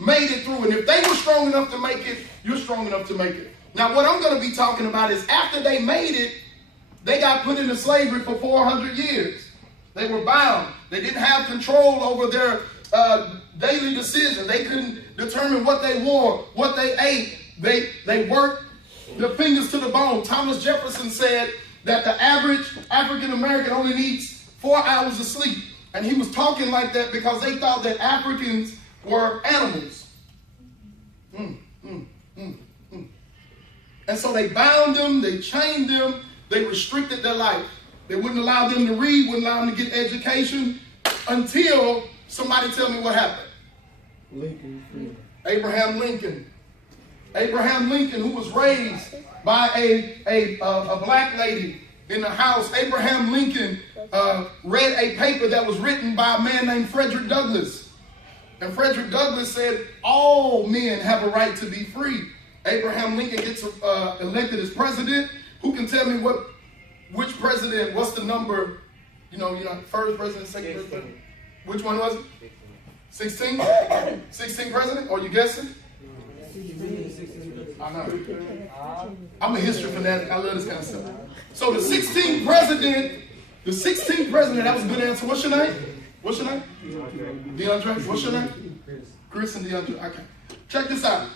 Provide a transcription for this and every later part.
made it through. And if they were strong enough to make it, you're strong enough to make it. Now, what I'm going to be talking about is after they made it, they got put into slavery for 400 years. They were bound. They didn't have control over their daily decisions. They couldn't determine what they wore, what they ate. They worked their fingers to the bone. Thomas Jefferson said that the average African American only needs 4 hours of sleep. And he was talking like that because they thought that Africans were animals. And so they bound them, they chained them, they restricted their life. They wouldn't allow them to read, wouldn't allow them to get education until somebody tell me what happened. Abraham Lincoln. Abraham Lincoln, who was raised by a black lady in the house. Abraham Lincoln read a paper that was written by a man named Frederick Douglass. And Frederick Douglass said, all men have a right to be free. Abraham Lincoln gets elected as president. Who can tell me which president, what's the number, first president, second president? Which one was it? 16? 16 president? Are you guessing? I know. I'm a history fanatic. I love this kind of stuff. So the 16th president, that was a good answer. What's your name? DeAndre. What's your name? Chris and DeAndre. Okay. Check this out.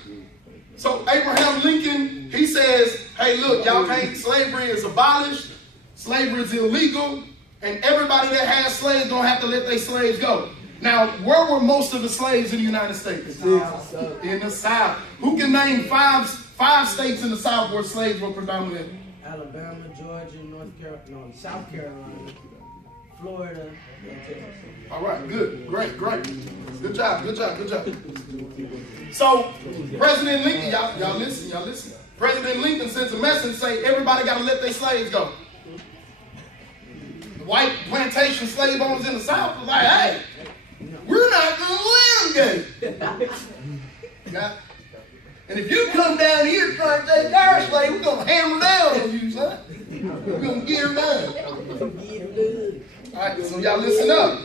So Abraham Lincoln, he says, hey, look, y'all can't, slavery is abolished, slavery is illegal, and everybody that has slaves don't have to let their slaves go. Now, where were most of the slaves in the United States? In the South. Who can name five states in the South where slaves were predominant? Alabama, Georgia, South Carolina, Florida, and Texas. All right, good, great. Good job. So, President Lincoln, y'all listen. President Lincoln sends a message saying everybody got to let their slaves go. The white plantation slave owners in the South was like, hey, we're not going to let them go. And if you come down here trying to take our slave, we're going to hammer down on you, son. We're going to get her done. All right, so y'all listen up.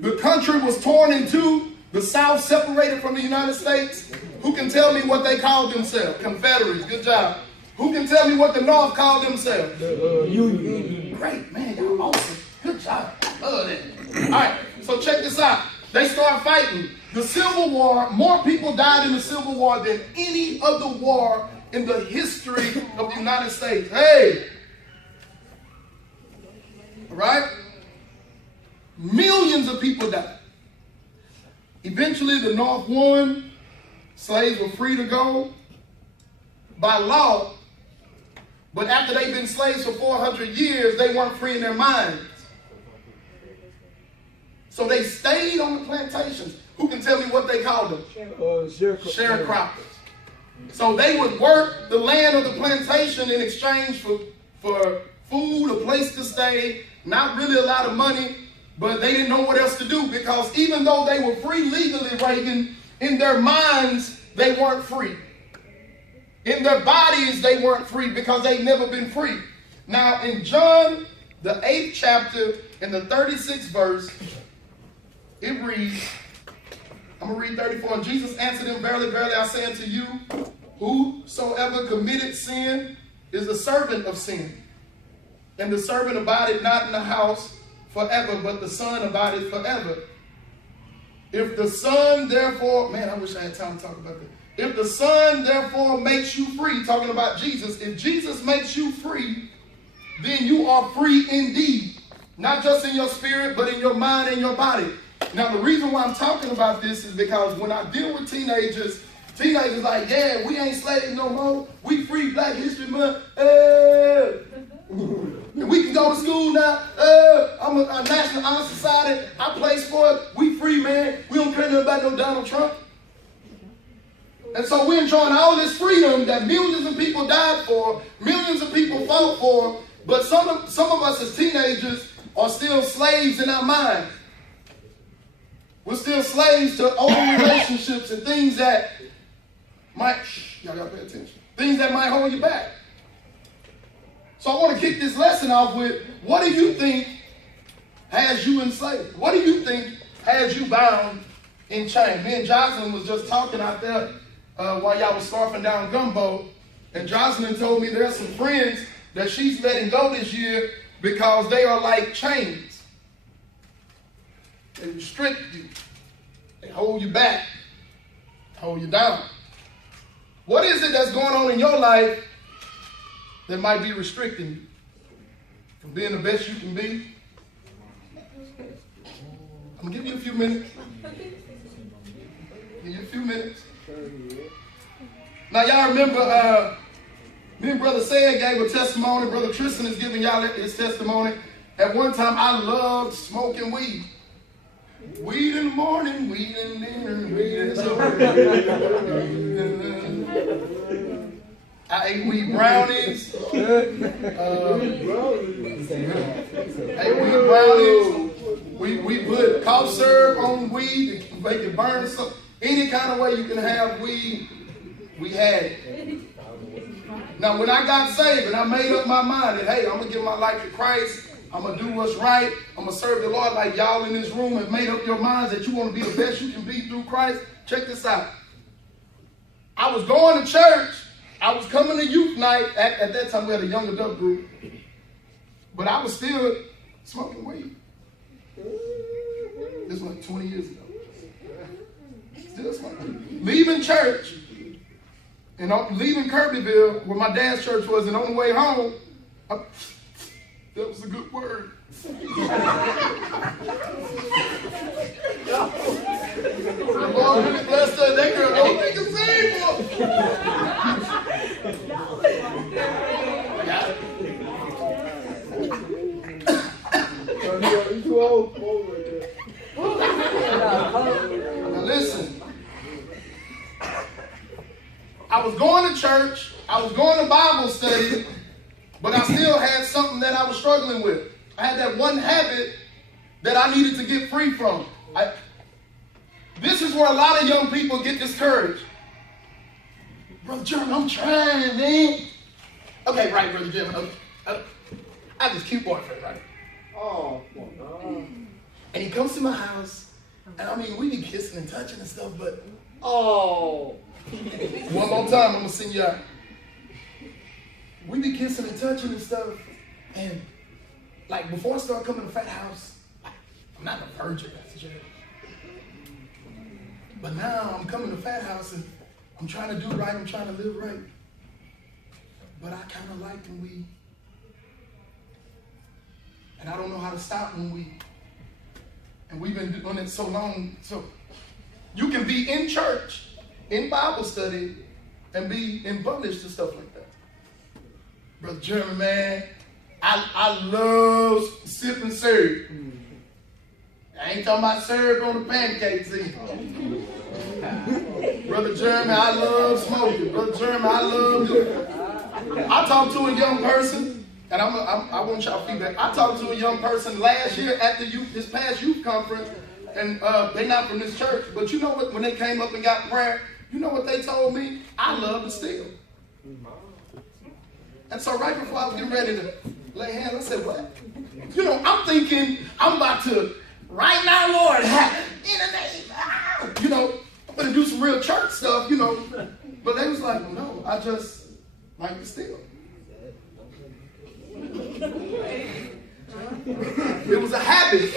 The country was torn in two. The South separated from the United States. Who can tell me what they called themselves? Confederates. Good job. Who can tell me what the North called themselves? Union. Great, man. Y'all awesome. Good job. I love that. All right, so check this out. They start fighting. The Civil War, more people died in the Civil War than any other war in the history of the United States. Hey. All right? Millions of people died. Eventually, the North won. Slaves were free to go by law. But after they've been slaves for 400 years, they weren't free in their minds. So they stayed on the plantations. Who can tell me what they called them? Sharecroppers. So they would work the land of the plantation in exchange for food, a place to stay, not really a lot of money, but they didn't know what else to do because even though they were free legally, Reagan, in their minds, they weren't free. In their bodies, they weren't free because they'd never been free. Now, in John, the 8th chapter, in the 36th verse, it reads, I'm going to read 34. And Jesus answered them, verily, verily, I say unto you, whosoever committed sin is a servant of sin. And the servant abideth not in the house forever, but the Son abideth forever. If the Son therefore, man, I wish I had time to talk about that. If the Son therefore makes you free, talking about Jesus, if Jesus makes you free, then you are free indeed. Not just in your spirit, but in your mind and your body. Now, the reason why I'm talking about this is because when I deal with teenagers like, yeah, we ain't slaves no more. We free, Black History Month. And we can go to school now. I'm a National Honor Society. I play sport. We free, man. We don't care nothing about no Donald Trump. And so we're enjoying all this freedom that millions of people died for, millions of people fought for, but some of us as teenagers are still slaves in our minds. We're still slaves to old relationships and things that might, y'all gotta pay attention, things that might hold you back. So I want to kick this lesson off with, what do you think has you enslaved? What do you think has you bound in chains. Me and Jocelyn was just talking out there while y'all was scarfing down gumbo. And Jocelyn told me there's some friends that she's letting go this year because they are like chains. They restrict you. They hold you back, hold you down. What is it that's going on in your life that might be restricting you from being the best you can be? I'm going to give you a few minutes. Give you a few minutes. Now, y'all remember, me and Brother Sayed gave a testimony. Brother Tristan is giving y'all his testimony. At one time, I loved smoking weed. Weed in the morning, weed in the dinner, weed in the I ate weed brownies. We put cough syrup on weed to make it burn. So any kind of way you can have weed, we had it. Now, when I got saved and I made up my mind that, hey, I'm going to give my life to Christ, I'm going to do what's right, I'm going to serve the Lord, like y'all in this room have made up your minds that you want to be the best you can be through Christ, check this out. I was going to church. I was coming to youth night. At that time, we had a young adult group. But I was still smoking weed. This was like 20 years ago. Still smoking. Leaving church. And leaving Kirbyville, where my dad's church was, and on the way home, that was a good word. The Lord really blessed her. That girl don't think it's evil. Now listen. I was going to church, I was going to Bible study, but I still had something that I was struggling with. I had that one habit that I needed to get free from. This is where a lot of young people get discouraged. Brother Jeremy, I'm trying, man. Okay, right, Brother Jeremy. I have this cute boyfriend, right? Oh, and he comes to my house, and I mean, we be kissing and touching and stuff, but one more time, I'm gonna send you out. We be kissing and touching and stuff, and like before I start coming to Fat House, I'm not a virgin, that's a but now I'm coming to Fat House and I'm trying to do right, I'm trying to live right. But I kind of like when we, and I don't know how to stop when we, and we've been doing it so long. So you can be in church, in Bible study, and be in bondage to stuff like that. Brother Jeremy, man, I love sipping syrup. I ain't talking about syrup on the pancakes either. Brother Jeremy, I love smoking. Brother Jeremy, I love doing it. I talked to a young person, and I want y'all feedback. I talked to a young person last year at this past youth conference, and they're not from this church, but you know what? When they came up and got prayer, you know what they told me? I love to steal. And so right before I was getting ready to lay hands, I said, what? You know, I'm thinking I'm about to, right now, Lord, in the name, you know, I'm going to do some real church stuff, you know. But they was like, well, no, I just like to steal. It was a habit.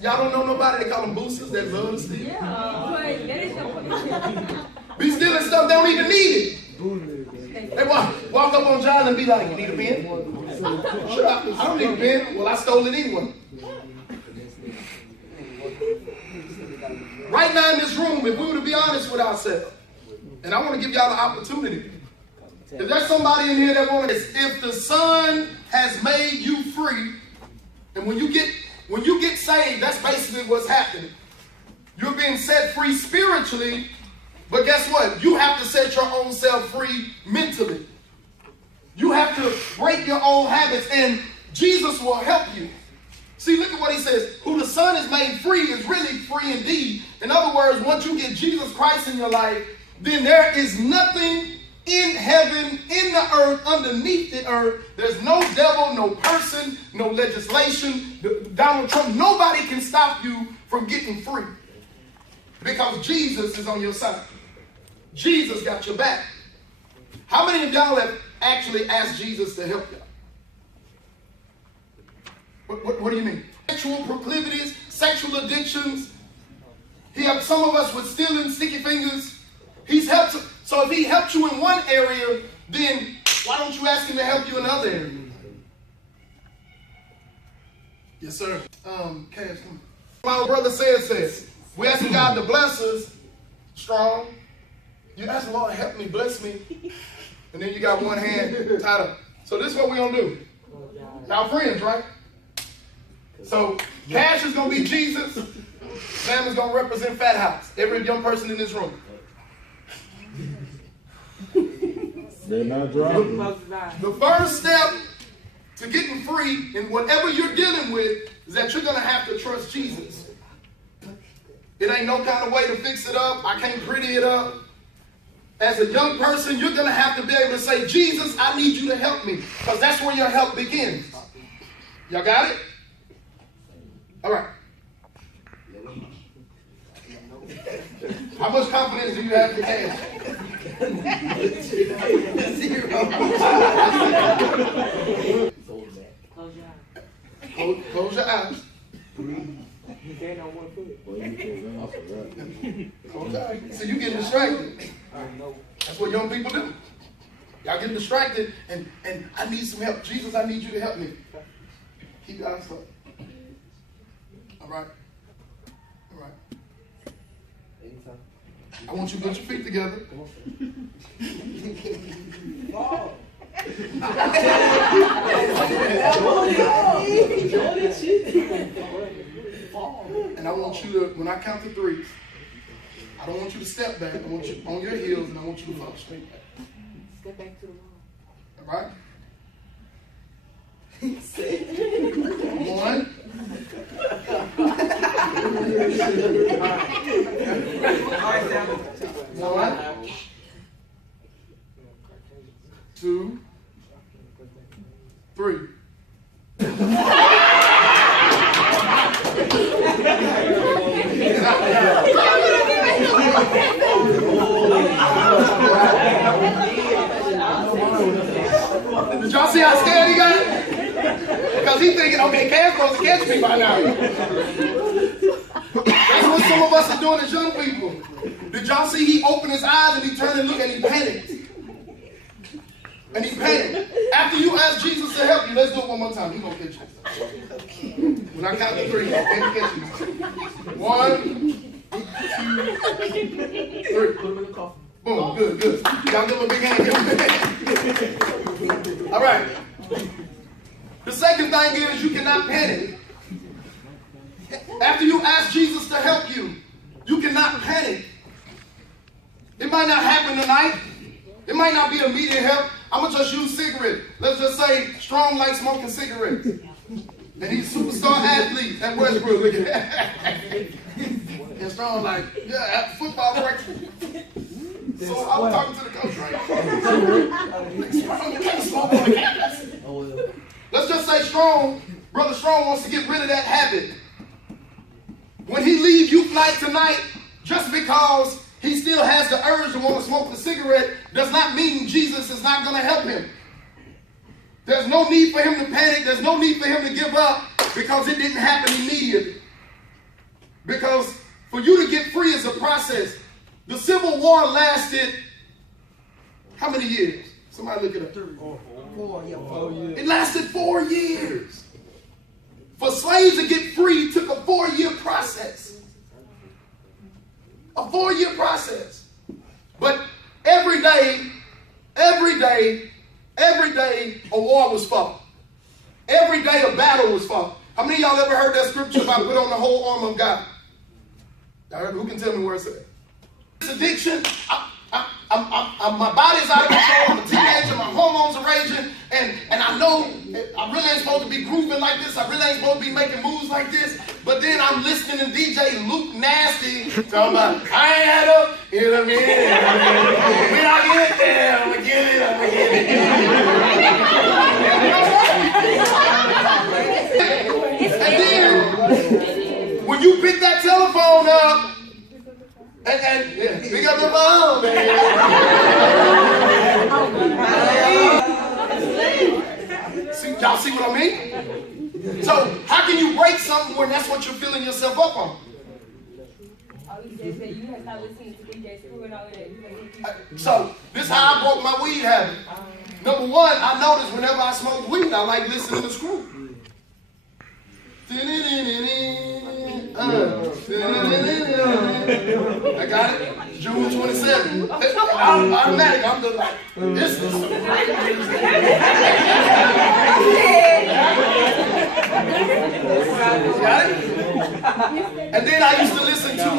Y'all don't know nobody, they call them boosters that love to steal. Be stealing stuff, they don't even need it. They walk up on John and be like, you need a pen? Sure, I don't need a pen. Well, I stole it anyway. Right now in this room, if we were to be honest with ourselves, and I want to give y'all the opportunity. If there's somebody in here that wants to, if the Son has made you free, and when you get saved, that's basically what's happening. You're being set free spiritually, but guess what? You have to set your own self free mentally. You have to break your old habits, and Jesus will help you. See, look at what he says. Who the Son has made free is really free indeed. In other words, once you get Jesus Christ in your life, then there is nothing in heaven, in the earth, underneath the earth. There's no devil, no person, no legislation. Donald Trump, nobody can stop you from getting free. Because Jesus is on your side. Jesus got your back. How many of y'all have actually asked Jesus to help you? What do you mean? Sexual proclivities, sexual addictions. He helped some of us with stealing, sticky fingers. He's helped. So if he helped you in one area, then why don't you ask him to help you in other areas? Yes, sir. Cash. My brother says, we asking God to bless us, strong. You ask the Lord, help me, bless me. And then you got one hand tied up. So this is what we're going to do. Y'all friends, right? So Cash is going to be Jesus. Sam is going to represent Fat House. Every young person in this room. They're not dropping. The first step to getting free in whatever you're dealing with is that you're going to have to trust Jesus. It ain't no kind of way to fix it up. I can't pretty it up. As a young person, you're going to have to be able to say, Jesus, I need you to help me. Because that's where your help begins. Y'all got it? All right. How much confidence do you have in Cash? Close your eyes. Okay. So you get distracted. That's what young people do. Y'all get distracted and I need some help. Jesus, I need you to help me. Keep your eyes closed. All right. All right. I want you to put your feet together. And I want you to, when I count to 3, I don't want you to step back. I want you on your heels, and I want you to fall straight back. Step back to the wall. All right? 1. 1. 2. 3. Did y'all see how scared he got? Because he's thinking, okay, Cam's supposed to catch me by now. That's what some of us are doing as young people. Did y'all see he opened his eyes and he turned and looked and he panicked? And he panicked. After you ask Jesus to help you, let's do it one more time. He's going to catch you. When I count to 3, he's going to catch you. 1, 2, 3. Put him in the coffin. Boom, good, good. Y'all give him a big hand. Give him a big hand. All right. The second thing is you cannot panic. After you ask Jesus to help you, you cannot panic. It might not happen tonight. It might not be immediate help. I'm going to just use cigarette. Let's just say Strong likes smoking cigarettes. And he's a superstar athlete at Westbrook. Look at that. And Strong like, yeah, at football practice. So I was talking to the coach, right? Strong, you can't smoke on the campus. Let's just say Brother Strong wants to get rid of that habit. When he leaves you flight tonight, just because he still has the urge to want to smoke the cigarette does not mean Jesus is not going to help him. There's no need for him to panic. There's no need for him to give up because it didn't happen immediately. Because for you to get free is a process. The Civil War lasted how many years? Somebody look it up. 4 years. It lasted 4 years. For slaves to get free took a 4-year process. A 4-year process. But every day, a war was fought. Every day a battle was fought. How many of y'all ever heard that scripture about put on the whole armor of God? Y'all heard, who can tell me where it's at? This addiction, my body's out of control. I'm a teenager. My hormones are raging, and I know I really ain't supposed to be grooving like this. I really ain't supposed to be making moves like this. But then I'm listening to DJ Luke Nasty talking about I ain't had up. You know what I mean? When I get there, I'm gonna get it. I'm gonna get it. And then when you pick that telephone up And yeah, big up your phone, man. Y'all see what I mean? So how can you break something when that's what you're filling yourself up on? So this is how I broke my weed habit. Number one, I noticed whenever I smoke weed, I like listening to Screw. I got it. June 27th. Automatic. I'm just like, this is some great music. Got it? And then I used to listen to,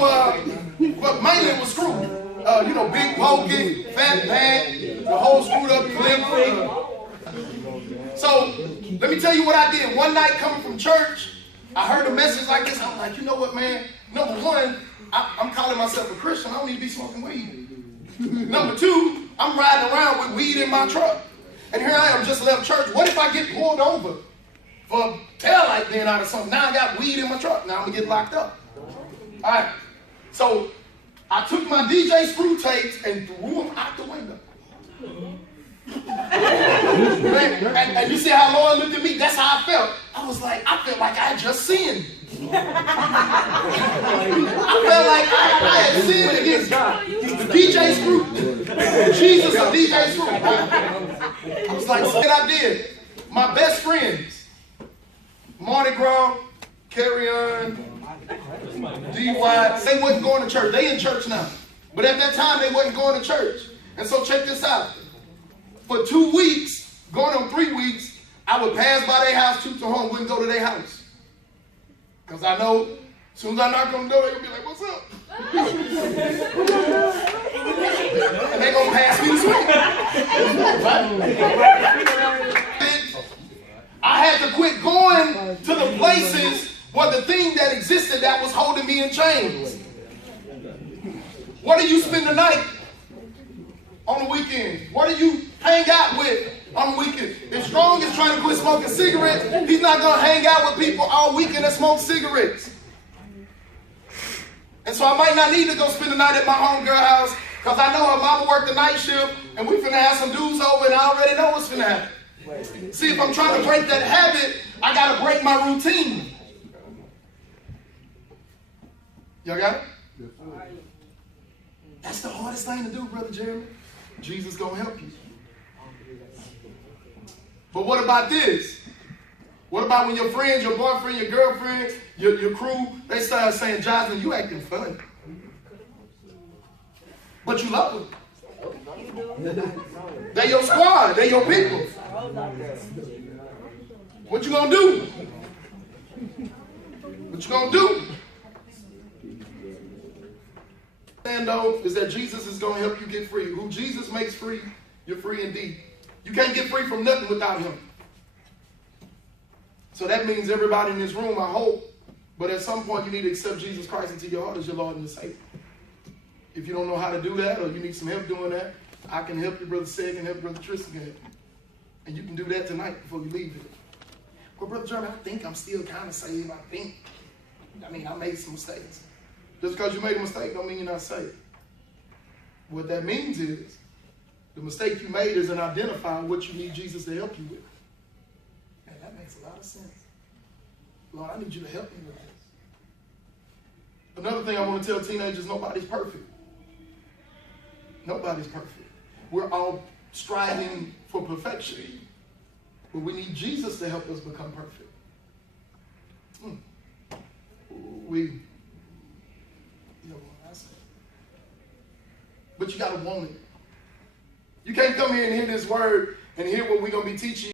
but mainly it was Screw. You know, Big Pokey, Fat Pat, the whole screwed up clip. So, let me tell you what I did. One night coming from church, I heard a message like this. I'm like, you know what, man? Number one, I'm calling myself a Christian. I don't need to be smoking weed. Number two, I'm riding around with weed in my truck. And here I am, just left church. What if I get pulled over for taillight being out or something? Now I got weed in my truck. Now I'm going to get locked up. All right. So, I took my DJ Screw tapes and threw them out the window. and you see how Lord looked at me? That's how I felt. I felt like I had just sinned. I felt like I had sinned against God. The DJ Screw. Jesus of DJ Screw. I was like, so what I did. My best friends, Mardi Gras, Carry On, DY, they wasn't going to church. They in church now. But at that time, they wasn't going to church. And so check this out. For 2 weeks, going on 3 weeks, I would pass by their house, toot the horn, wouldn't go to their house. Because I know, as soon as I knock on the door, they're going to be like, what's up? And they're going to pass me the sweet. I had to quit going to the places where the thing that existed that was holding me in chains. What do you spend the night on the weekend? What do you hang out with on the weekend? If Strong is trying to quit smoking cigarettes, he's not going to hang out with people all weekend that smoke cigarettes. And so I might not need to go spend the night at my homegirl house because I know her mama worked the night shift and we finna have some dudes over and I already know what's finna happen. See, if I'm trying to break that habit, I got to break my routine. Y'all got it? That's the hardest thing to do, Brother Jeremy. Jesus gonna help you. But what about this? What about when your friends, your boyfriend, your girlfriend, your crew, they start saying, Jocelyn, you acting funny. But you love them. They your squad, they your people. What you gonna do? What you gonna do? And though is that Jesus is going to help you get free. Who Jesus makes free, you're free indeed. You can't get free from nothing without him. So that means everybody in this room, I hope, but at some point you need to accept Jesus Christ into your heart as your Lord and your Savior. If you don't know how to do that or you need some help doing that, I can help you, Brother Seg, and help Brother Tristan can help you. And you can do that tonight before you leave here. Well, Brother Jeremy, I think I'm still kind of saved. I made some mistakes. Just because you made a mistake don't mean you're not saved. What that means is the mistake you made isn't identifying what you need Jesus to help you with. Man, that makes a lot of sense. Lord, I need you to help me with this. Another thing I want to tell teenagers, nobody's perfect. Nobody's perfect. We're all striving for perfection. But we need Jesus to help us become perfect. But you got to want it. You can't come here and hear this word and hear what we're going to be teaching.